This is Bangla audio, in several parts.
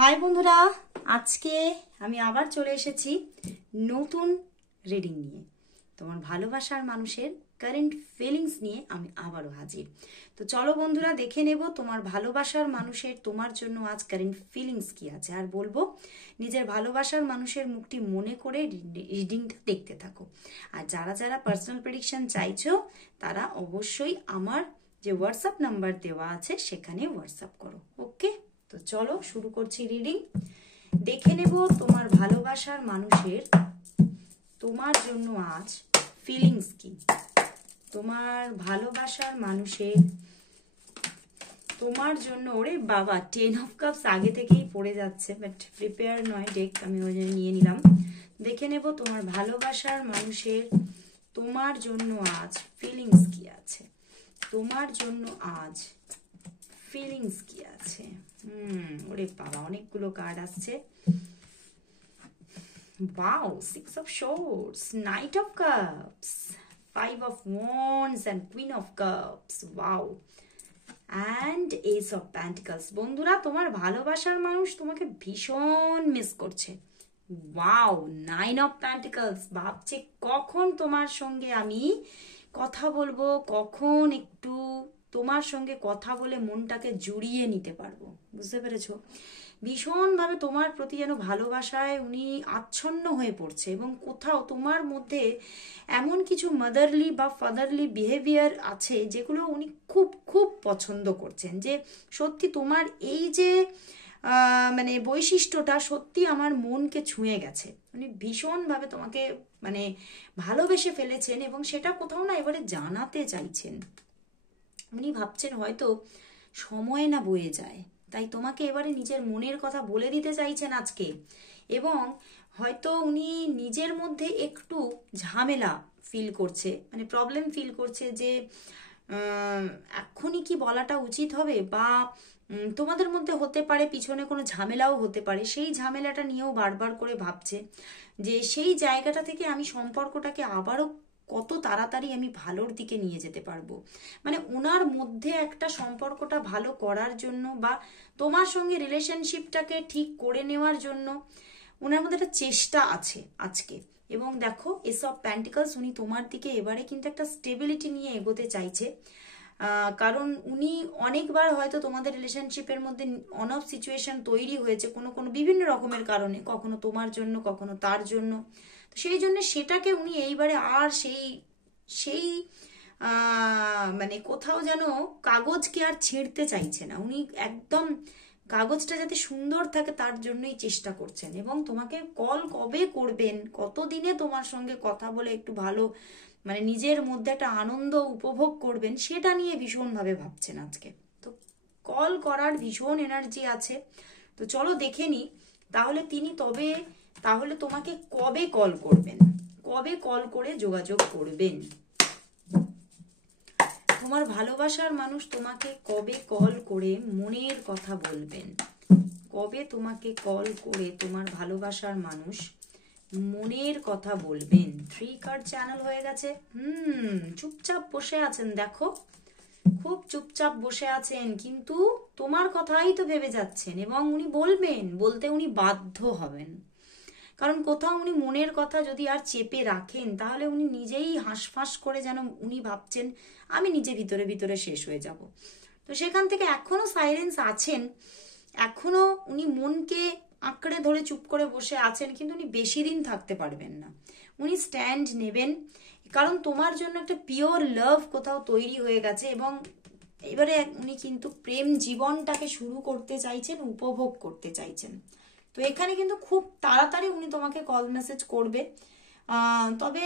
হাই বন্ধুরা, আজকে আমি আবার চলে এসেছি নতুন রিডিং নিয়ে। তোমার ভালোবাসার মানুষের কারেন্ট ফিলিংস নিয়ে আমি আবারও হাজির। তো চলো বন্ধুরা, দেখে নেব তোমার ভালোবাসার মানুষের তোমার জন্য আজ কারেন্ট ফিলিংস কি আছে। আর বলবো নিজের ভালোবাসার মানুষের মুখটি মনে করে রিডিংটা দেখতে থাকো। আর যারা যারা পার্সোনাল প্রেডিকশন চাইছো তারা অবশ্যই আমার যে হোয়াটসঅ্যাপ নাম্বার দেওয়া আছে সেখানে হোয়াটসঅ্যাপ করো। ওকে, তো চলো শুরু করছি রিডিং। দেখে নেব তোমার ভালোবাসার মানুষের তোমার জন্য আজ ফিলিংস কি। তোমার ভালোবাসার মানুষের তোমার জন্য, ওরে বাবা 10 অফ কাপস আগে থেকেই পড়ে যাচ্ছে, বাট প্রিপেয়ার নয় ডেক, আমি ওই জন্য নিয়ে নিলাম। দেখে নেব তোমার ভালোবাসার মানুষের তোমার জন্য আজ ফিলিংস কি আছে। তোমার জন্য আজ ফিলিংস কি আছে। ওরে বাবা অনেকগুলো কার্ড আসছে। Wow, 6 of Swords, Knight of Cups, 5 of Wands and Queen of Cups. Wow. And Ace of Pentacles. বন্ধুরা, তোমার ভালোবাসার মানুষ তোমাকে ভীষণ মিস করছে। Wow, 9 of Pentacles. ভাবছে কখন তোমার সঙ্গে আমি কথা বলবো, কখন একটু তোমার সঙ্গে কথা বলে মনটাকে জুড়িয়ে নিতে পারবো। বুঝতে পেরেছো? ভীষণভাবে তোমার প্রতি যেন ভালোবাসায় উনি আচ্ছন্ন হয়ে পড়ছে, এবং কোথাও তোমার মধ্যে এমন কিছু মাদারলি বা ফাদারলি বিহেভিয়ার আছে যেগুলো উনি খুব খুব পছন্দ করছেন। যে সত্যি তোমার এই যে মানে বৈশিষ্ট্যটা সত্যি আমার মনকে ছুঁয়ে গেছে। উনি ভীষণভাবে তোমাকে মানে ভালোবেসে ফেলেছেন, এবং সেটা কোথাও না এবারে জানাতে চাইছেন। উনি ভাবছেন হয়তো সময় না বয়ে যায়, তাই তোমাকে এবারে নিজের মনের কথা বলে দিতে চাইছেন আজকে। এবং হয়তো উনি নিজের মধ্যে একটু ঝামেলা ফিল করছে, মানে প্রবলেম ফিল করছে যে এখনই কি বলাটা উচিত হবে, বা তোমাদের মধ্যে হতে পারে পিছনে কোনো ঝামেলাও হতে পারে। সেই ঝামেলাটা নিয়েও বারবার করে ভাবছে যে সেই জায়গাটা থেকে আমি সম্পর্কটাকে আবারও কত তাড়াতাড়ি আমি ভালোর দিকে নিয়ে যেতে পারবো। মানে ওনার মধ্যে একটা সম্পর্কটা ভালো করার জন্য বা তোমার সঙ্গে রিলেশনশিপটাকে ঠিক করে নেওয়ার জন্য ওনার মধ্যে একটা চেষ্টা আছে আজকে। এবং দেখো এস অফ প্যান্টিকলস, উনি তোমার দিকে এবারে কিন্তু একটা স্টেবিলিটি নিয়ে এগোতে চাইছে। কারণ উনি অনেকবার হয়তো তোমাদের রিলেশনশিপের মধ্যে অন অফ সিচুয়েশন তৈরি হয়েছে কোনো কোনো বিভিন্ন রকমের কারণে, কখনো তোমার জন্য কখনো তার জন্য। তো সেই জন্য সেটাকে উনি এইবারে আর সেই মানে কোথাও যেন কাগজকে আর ছিঁড়তে চাইছে না। উনি একদম কাগজটা যাতে সুন্দর থাকে তার জন্যই চেষ্টা করছেন। এবং তোমাকে কল কবে করবেন, কতদিনে তোমার সঙ্গে কথা বলে একটু ভালো মানে নিজের মধ্যে একটা আনন্দ উপভোগ করবেন, সেটা নিয়ে ভীষণভাবে ভাবছেন আজকে। তো কল করার ভীষণ এনার্জি আছে। তো চলো দেখে নি তাহলে তিনি তাহলে তোমাকে কবে কল করবেন, কবে কল করে যোগাযোগ করবেন। তোমার ভালোবাসার মানুষ তোমাকে কবে কল করে মনের কথা বলবেন, কবে তোমাকে কল করে তোমার ভালোবাসার মানুষ মনের কথা বলবেন। 3 কার্ড চ্যানেল হয়ে গেছে। চুপচাপ বসে আছেন, দেখো খুব চুপচাপ বসে আছেন, কিন্তু তোমার কথাই তো ভেবে যাচ্ছেন। এবং উনি বলতে উনি বাধ্য হবেন, কারণ কোথাও উনি মনের কথা যদি আর চেপে রাখেন তাহলে উনি নিজেই হাঁসফাঁস করে যেন উনি ভাবছেন আমি নিজে ভিতরে ভিতরে শেষ হয়ে যাব। তো সেখান থেকে এখনো সাইলেন্স আছেন, এখনো উনি মনকে আঁকড়ে ধরে চুপ করে বসে আছেন, কিন্তু উনি বেশি দিন থাকতে পারবেন না। উনি স্ট্যান্ড নেবেন, কারণ তোমার জন্য একটা পিওর লাভ কোথাও তৈরি হয়ে গেছে। এবং এবারে উনি কিন্তু প্রেম জীবনটাকে শুরু করতে চাইছেন, উপভোগ করতে চাইছেন। তো এখানে কিন্তু খুব তাড়াতাড়ি উনি তোমাকে কল মেসেজ করবে। তবে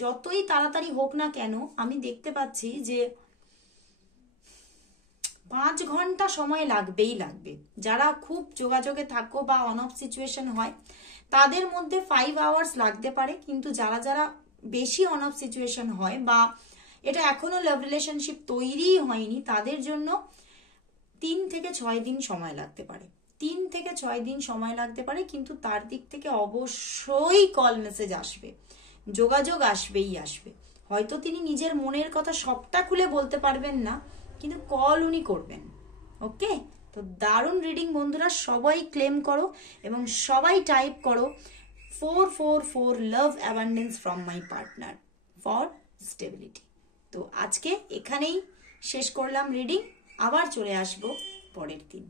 যতই তাড়াতাড়ি হোক না কেন আমি দেখতে পাচ্ছি যে 5 ঘন্টা সময় লাগবেই লাগবে। যারা খুব যোগাযোগে থাকো বা অন অফ সিচুয়েশন হয় তাদের মধ্যে 5 আওয়ার্স লাগতে পারে, কিন্তু যারা যারা বেশি অন অফ সিচুয়েশন হয় বা এটা এখনো লাভ রিলেশনশিপ তৈরি হয়নি তাদের জন্য 3 থেকে 6 দিন সময় লাগতে পারে। 3 থেকে 6 দিন সময় লাগতে পারে, কিন্তু তার দিক থেকে অবশ্যই কল মেসেজ আসবে, যোগাযোগ আসবেই আসবে। হয়তো তিনি নিজের মনের কথা সবটা খুলে বলতে পারবেন না, কিন্তু কল উনি করবেন। ওকে, তো দারুণ রিডিং বন্ধুরা, সবাই ক্লেম করো এবং সবাই টাইপ করো 444 লাভ abundance from my partner for stability. তো আজকে এখানেই শেষ করলাম রিডিং, আবার চলে আসবো পরের দিন।